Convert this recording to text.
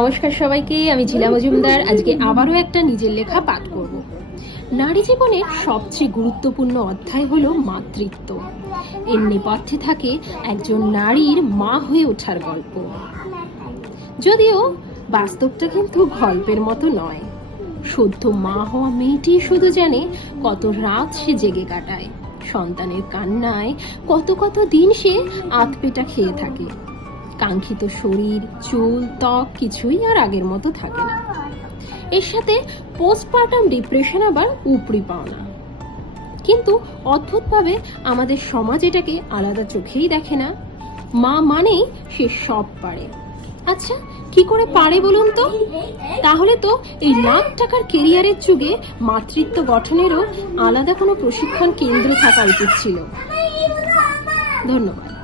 নমস্কার সবাইকে, আমি ঝিলা মজুমদার। আজকে আবারও একটা নিজের লেখা পাঠ করব। নারী জীবনের সবচেয়ে গুরুত্বপূর্ণ অধ্যায় হলো মাতৃত্ব। এর নেপথ্যে থাকে একজন নারীর মা হয়ে ওঠার গল্প। যদিও বাস্তবটা কিন্তু গল্পের মতো নয়। সদ্য মা হওয়া মেয়েটি শুধু জানে কত রাত সে জেগে কাটায়, সন্তানের কান্নায় কত কত দিন সে আধপেটা খেয়ে থাকে। কাঙ্ক্ষিত শরীর, চুল, ত্বক কিছুই আর আগের মতো থাকে না। এর সাথে পোস্টপার্টাম ডিপ্রেশন আবার উপরি পাওনা। কিন্তু অদ্ভুতভাবে আমাদের সমাজ এটাকে আলাদা চোখেই দেখে না। মা মানেই সে সব পারে। আচ্ছা, কি করে পারে বলুন তো? তাহলে তো এই লাখ টাকার কেরিয়ারের যুগে মাতৃত্ব গঠনেরও আলাদা কোনো প্রশিক্ষণ কেন্দ্র থাকা উচিত ছিল। ধন্যবাদ।